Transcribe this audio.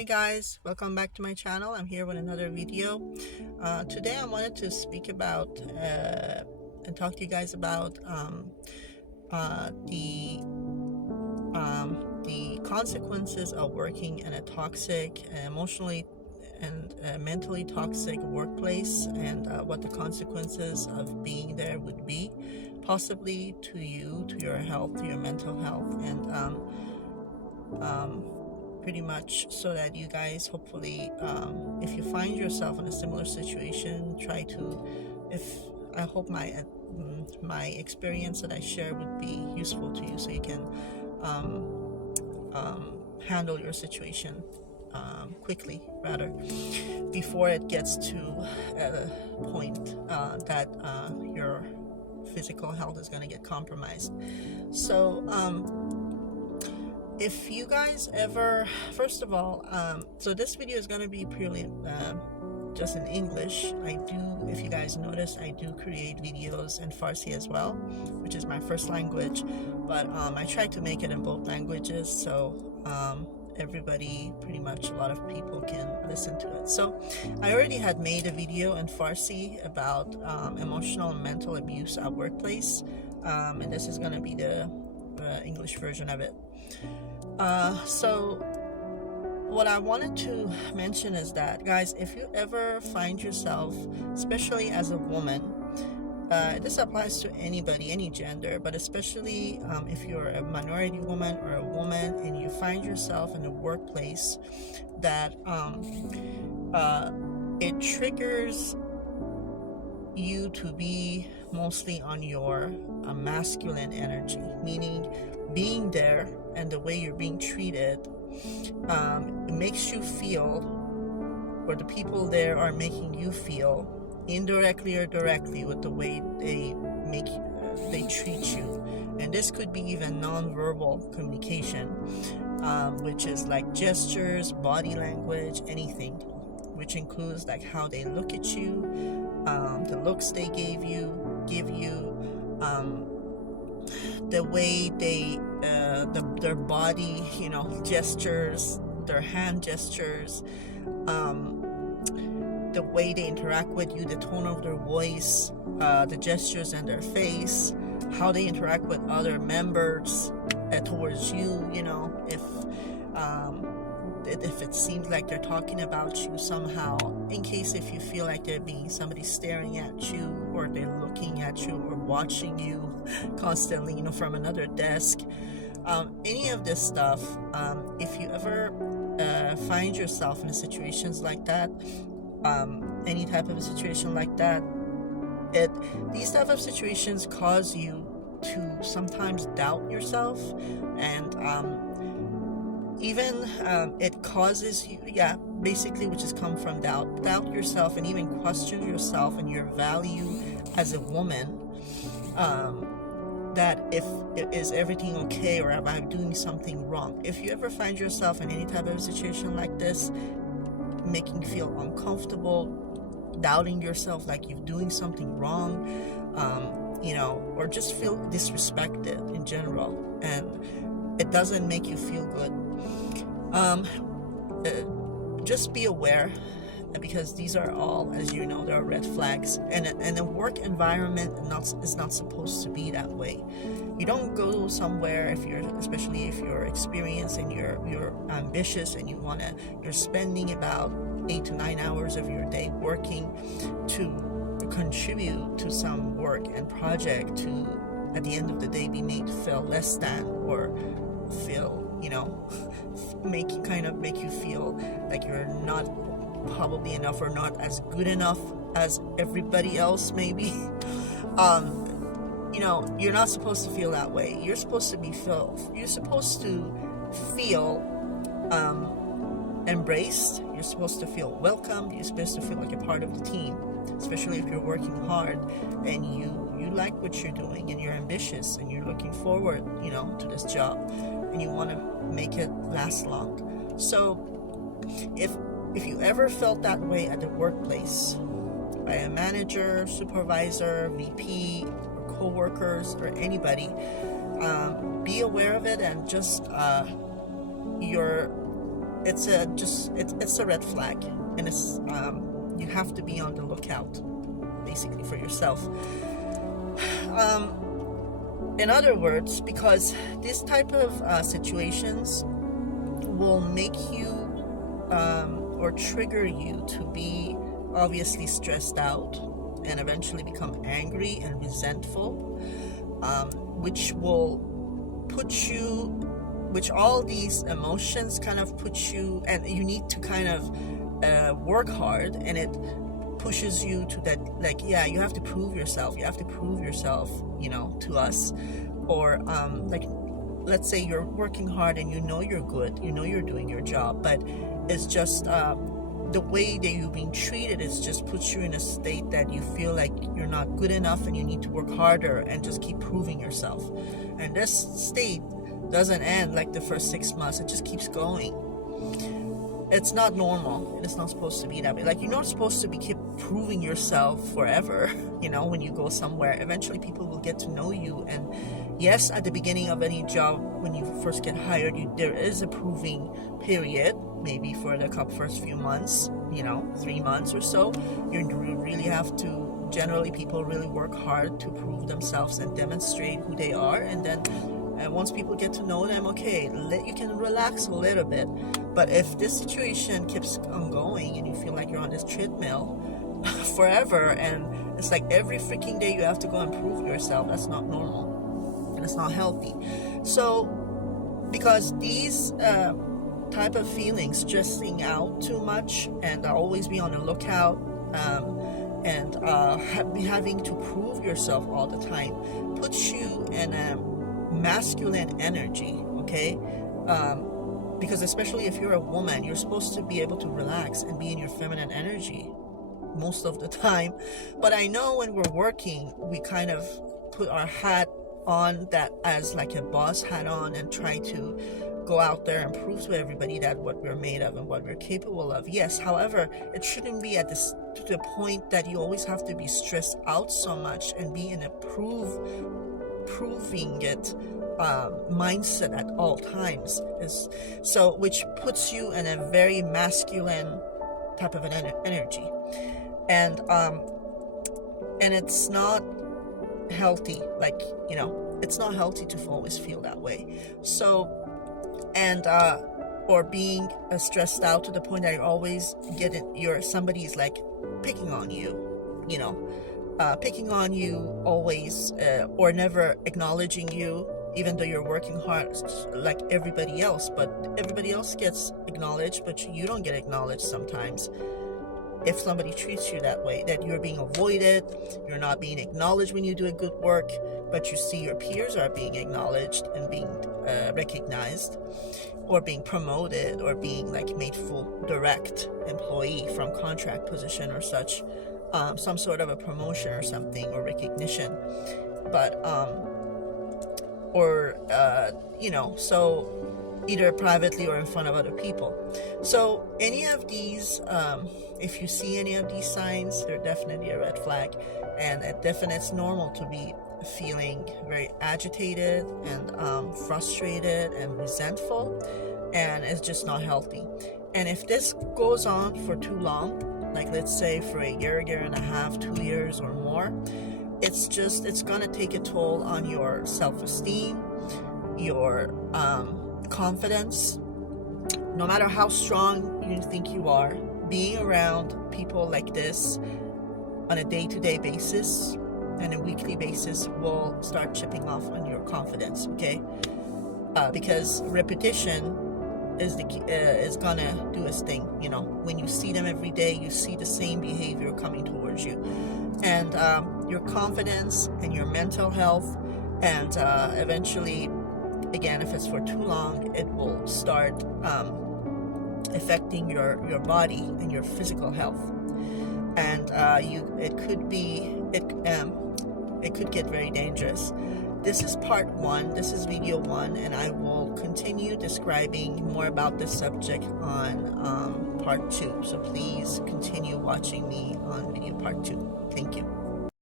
Hey guys, welcome back to my channel. I'm here with another video. Today I wanted to speak about and talk to you guys about uh, the the consequences of working in a toxic, emotionally and mentally toxic workplace, and what the consequences of being there would be, possibly to you, to your health, to your mental health, and pretty much so that you guys hopefully, if you find yourself in a similar situation, try to, if I hope my experience that I share would be useful to you, so you can handle your situation quickly, rather, before it gets to a point that your physical health is going to get compromised. So if you guys ever, first of all, so this video is going to be purely just in English. If you guys notice, I do create videos in Farsi as well, which is my first language, but I try to make it in both languages, so everybody, pretty much a lot of people can listen to it. So I already had made a video in Farsi about emotional and mental abuse at workplace, and this is going to be the English version of it. So what I wanted to mention is that, guys, if you ever find yourself, especially as a woman, this applies to anybody, any gender, but especially if you're a minority woman or a woman and you find yourself in a workplace that it triggers you to be mostly on your masculine energy, meaning being there and the way you're being treated, it makes you feel, or the people there are making you feel, indirectly or directly, with the way they treat you. And this could be even non-verbal communication, which is like gestures, body language, anything, which includes like how they look at you, the looks they give you, the way they their body, gestures, their hand gestures, the way they interact with you, the tone of their voice, the gestures in their face, how they interact with other members towards you. If it seems like they're talking about you somehow, in case if you feel like they're being somebody staring at you, or they're looking at you or watching you constantly, from another desk, any of this stuff, if you ever find yourself in situations like that, any type of a situation like that, these type of situations cause you to sometimes doubt yourself, and even it causes you, basically, which has come from doubt yourself, and even question yourself and your value as a woman, that if is everything okay, or am I doing something wrong. If you ever find yourself in any type of situation like this, making you feel uncomfortable, doubting yourself, like you're doing something wrong, or just feel disrespected in general, and it doesn't make you feel good, just be aware, because these are all, as you know, there are red flags, and a work environment is not supposed to be that way. You don't go somewhere, especially if you're experienced and you're ambitious, and you're spending about 8 to 9 hours of your day working to contribute to some work and project, to at the end of the day be made to feel less than, or feel, make you feel like you're not probably enough, or not as good enough as everybody else, maybe. You're not supposed to feel that way. You're supposed to feel embraced. You're supposed to feel welcomed. You're supposed to feel like you're part of the team, especially if you're working hard and you like what you're doing, and you're ambitious, and you're looking forward, to this job, and you want to make it last long. So if you ever felt that way at the workplace, by a manager, supervisor, VP, or co-workers, or anybody, be aware of it, and just it's a red flag, and it's you have to be on the lookout, basically, for yourself. In other words, because this type of situations will make you or trigger you to be obviously stressed out and eventually become angry and resentful, which all these emotions kind of put you, and you need to kind of work hard, and it pushes you to that, like, yeah, you have to prove yourself, to us. Or like, let's say you're working hard and you know you're good, you know you're doing your job, but it's just the way that you're being treated is just puts you in a state that you feel like you're not good enough and you need to work harder and just keep proving yourself. And this state doesn't end like the first 6 months, it just keeps going. It's not normal. It's not supposed to be that way. Like, you're not supposed to keep proving yourself forever. When you go somewhere, eventually people will get to know you. And yes, at the beginning of any job, when you first get hired, there is a proving period, maybe for the first few months, 3 months or so. You really have to, generally people really work hard to prove themselves and demonstrate who they are. And then once people get to know them, okay, you can relax a little bit. But if this situation keeps on going and you feel like you're on this treadmill forever, and it's like every freaking day you have to go and prove yourself, that's not normal and it's not healthy. So because these type of feelings, stressing out too much and always be on the lookout, and having to prove yourself all the time, puts you in a masculine energy, okay? Because especially if you're a woman, you're supposed to be able to relax and be in your feminine energy most of the time. But I know when we're working, we kind of put our hat on, that as like a boss hat on, and try to go out there and prove to everybody that what we're made of and what we're capable of. Yes, however, it shouldn't be to the point that you always have to be stressed out so much and be in a proving it mindset at all times, which puts you in a very masculine type of an energy, and it's not healthy. Like, it's not healthy to always feel that way. So, and or being stressed out to the point that you're always somebody's like picking on you, picking on you always, or never acknowledging you, even though you're working hard like everybody else. But everybody else gets acknowledged, but you don't get acknowledged sometimes. If somebody treats you that way, that you're being avoided, you're not being acknowledged when you do a good work, but you see your peers are being acknowledged and being recognized, or being promoted, or being like made full direct employee from contract position or such, some sort of a promotion or something, or recognition. But so either privately or in front of other people. So any of these, if you see any of these signs, they're definitely a red flag. And it's normal to be feeling very agitated and frustrated and resentful, and it's just not healthy. And if this goes on for too long, like let's say for a year and a half, 2 years or more, it's gonna take a toll on your self-esteem, your confidence. No matter how strong you think you are, being around people like this on a day-to-day basis and a weekly basis will start chipping off on your confidence, okay? Because repetition is gonna do its thing. When you see them every day, you see the same behavior coming towards you, and your confidence and your mental health, and eventually, again, if it's for too long, it will start affecting your body and your physical health, and it could get very dangerous. This is part 1. This is video 1, and I will continue describing more about this subject on part 2. So please continue watching me on video part 2. Thank you.